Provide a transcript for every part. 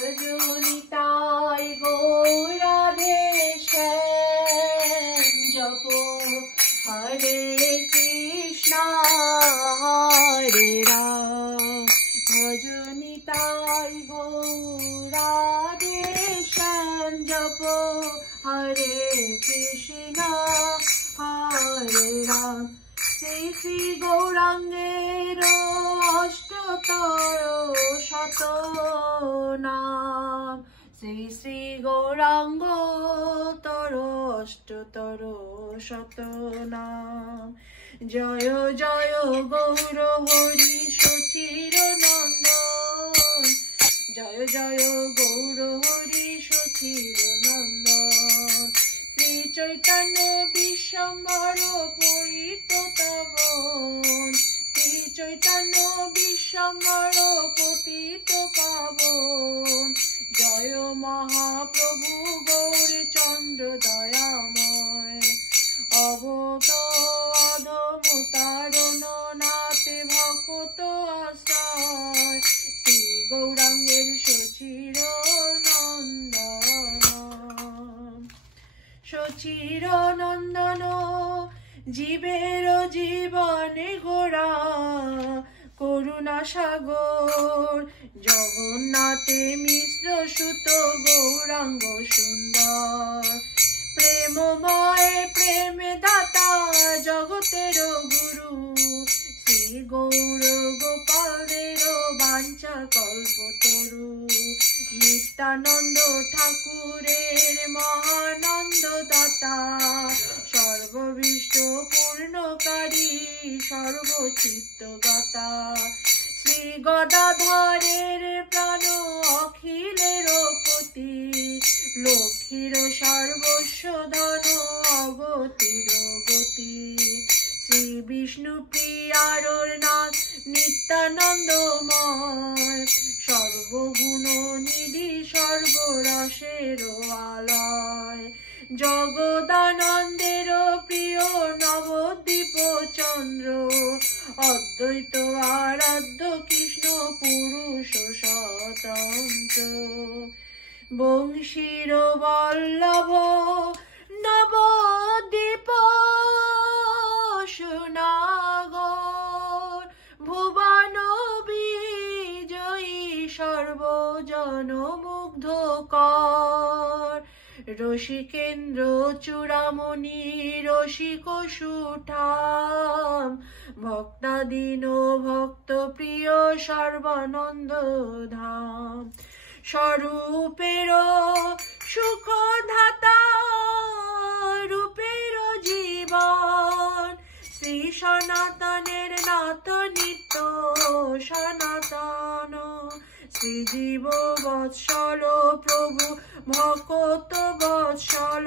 রজনিতাই গৌরাধে শ্যাম জপ হরে কৃষ্ণ হরে রাম। রজনিতাই গৌরাধে শ্যাম জপ হরে কৃষ্ণ হরে রাম। শ্রী শ্রী গৌরাঙ্গের অষ্টতর শত নাম। শ্রী শ্রী গৌরাঙ্গ তর অষ্টতর শত নাম। জয় জয় গৌর হরি সচির নন্দন। জয় জয় গৌর হরি সচির নন্দন। শ্রী চৈতন্য বিশ্বম্বর পরিত তবন। শ্রী চৈতন্য বিশ্বম্বর পতিত পাবন। জয় মহাপ্রভু গৌরী চন্দ্র দয়াময়। অবত অধম তারণ নাতে ভকত আশ্রয়। শ্রী গৌরাঙ্গের সচির নন্দন। সচির নন্দন জীবের জীবনে ঘোরা করুণা সাগর। জগন্নাথে মিশ্র সুত গৌরাঙ্গ সুন্দর। প্রেমময় প্রেম দাতা জগতের গুরু। শ্রী গৌর গোপালের বাঞ্ছা কল্পতরু। নিত্যানন্দ ঠাকুরের মহানন্দ দাতা। সর্ববিষ্ট পূর্ণকারী সর্বচিত্ত গাতা। শ্রী গদাধরের প্রাণ অখিলের পতি। লক্ষ্মীর সর্বস্ব ধন অগতির গতি। শ্রী বিষ্ণু প্রিয়ার নাথ নিত্যানন্দময়। সর্বগুণ নিধি সর্বরসের আলয়। জগদানন্দের প্রিয় নবদ্বীপ চন্দ্র। অদ্বৈত আরাধ্য কৃষ্ণ পুরুষ স্বতন্ত্র। বংশীর বল্লভ নবদ্বীপ সুনাগর। ভুবন বিজয়ী সর্বজন মুগ্ধকর। রসিকেন্দ্র চূড়ামণি রসিক সুঠাম। ভক্তাদীন ভক্ত প্রিয় সর্বানন্দ ধাম। স্বরূপের সুখদাতা রূপের জীবন। শ্রী সনাতনের নাথ নিত্য সনাতন। শ্রীজীব বৎসল প্রভু ভকত বৎসল।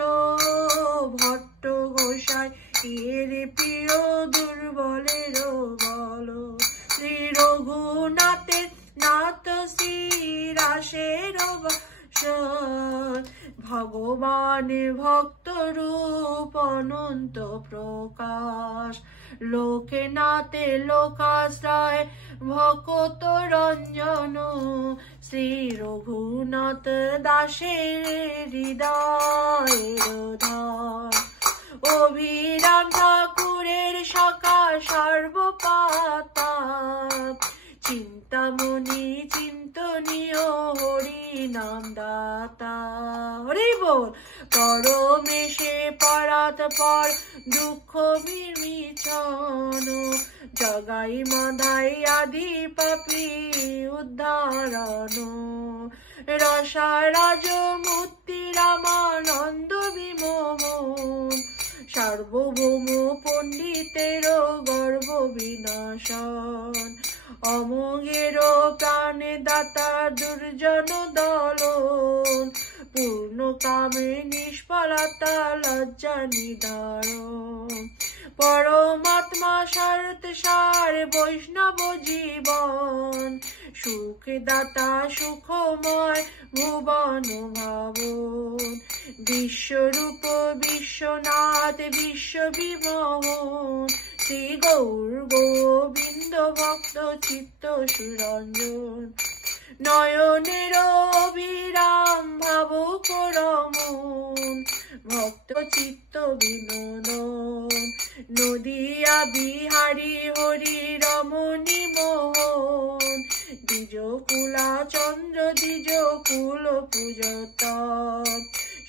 ভট্ট গোসাই এর প্রিয় দুর্বলের বল। শ্রী রঘুনাথের নাথ শ্রী রাসের বৎসল। ভগবান ভক্ত রূপ অনন্ত প্রকাশ। লোকনাথে লোকাশ্রয় ভকত রঞ্জন। শ্রী রঘুনাথ দাসের হৃদয়ের ধন। অভিরাম ঠাকুরের সখা সর্বপাতা। চিন্তামণি চিন্তনীয় হরি নাম দাতা। হরি বল। পরমেশে পরাত পর দুঃখ বিমোচন। জগাই মাধাই আদি পাপী উদ্ধারণ। রসারাজ মূর্তি রামানন্দ বিমোহন। সার্বভৌম পণ্ডিতের গর্ব বিনাশন। অমোঘের প্রাণে দাতা দুর্জন দলন। পূর্ণ কামে নিষ্ফলতা লজ্জা নিধারণ। পরমাত্মা শরৎ সার বৈষ্ণব জীবন। সুখ দাতা সুখময় ভুবন ভাবন। বিশ্বরূপ বিশ্বনাথ বিশ্ব বিমোহন। শ্রী গৌর গোবিন্দ ভক্ত চিত্ত সুরঞ্জন। নয়নের চন্দ্র দ্বিজ কুল পূজতম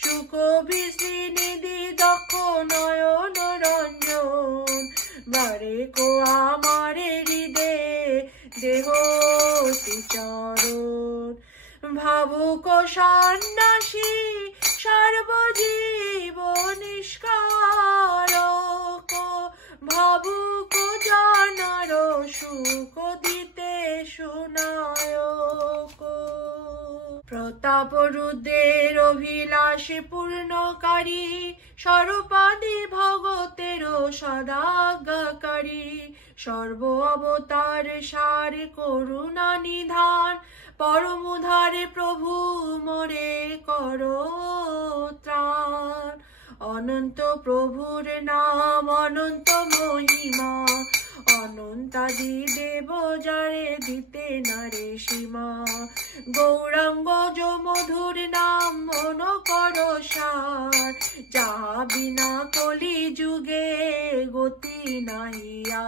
সুখ বৃষ্টি নিধি দক্ষ নয়ন রঞ্জন বারে কো আমারে হৃদে দেহ চরণ ভাবুক সন্ন্যাসী সর্বজীব নিষ্কারক ভাবুক জানার সুখ দিতে সুনায়ক প্রতাপ রুদ্রের অভিলাষে পূর্ণকারী স্বরূপাদি ভগতের সদাজ্ঞাকারী সর্ব অবতার সার করুণা নিধান পরমুধারে প্রভু মোরে করো ত্রাণ অনন্ত প্রভুর নাম অনন্ত মহিমা অনন্তাদি দেব যারে দিতে নারে সীমা গৌরাঙ্গ মধুর নাম মন কর সার যাহা বিনা কলি যুগে গতি নাই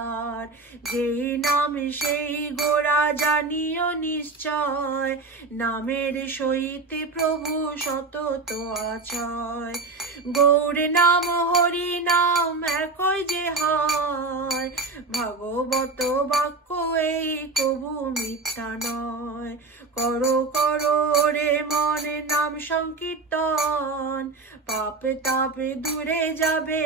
আর যেই নাম সেই গোরা জানিও নিশ্চয় নামের সহিত প্রভু সতত আছয় গৌর নাম হরি নাম একই যে হয় ভাগবত বাক্য এই কবু মিথ্যা নয় করো করো রে মনে নাম সংকীর্তন পাপে তাপে দূরে যাবে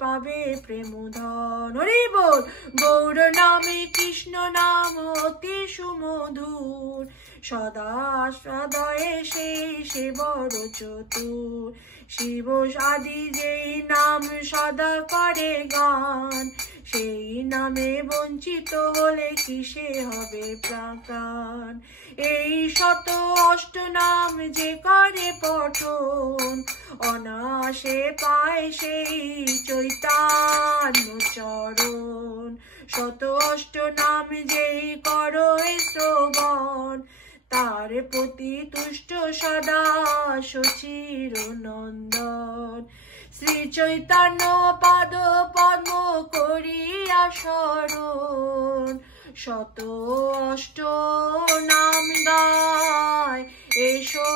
পাবে প্রেম ধন হরি বল গৌর নামে কৃষ্ণ নাম অতি সুমধুর সদা সদয়ে সেই বড় চতুর শিব আদি যেই নাম সদা করে গান সেই নামে বঞ্চিত হলে কিসে হবে প্রাণ এই শত অষ্ট নাম যে করে পঠন অনায়াসে পায় সেই চৈতন্য চরণ শত অষ্ট নাম যেই করো শ্রবণ তার প্রতি তুষ্ট সদা সচির নন্দন শ্রী চৈতন্য পাদ পদ্ম করিয়া শরণ শত অষ্ট নাম গায় এসো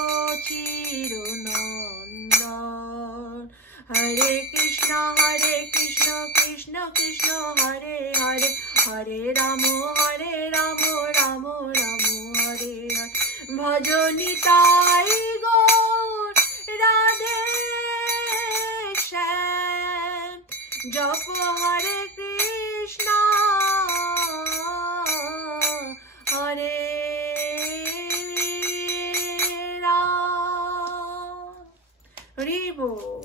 চির নন্দন হরে কৃষ্ণ কৃষ্ণ কৃষ্ণ হরে হরে হরে রাম রাম রাম হরে হরে ভজনিতাই গৌর রাধে শ্যাম জপ হরে কৃষ্ণ হরে রাম হরি বল।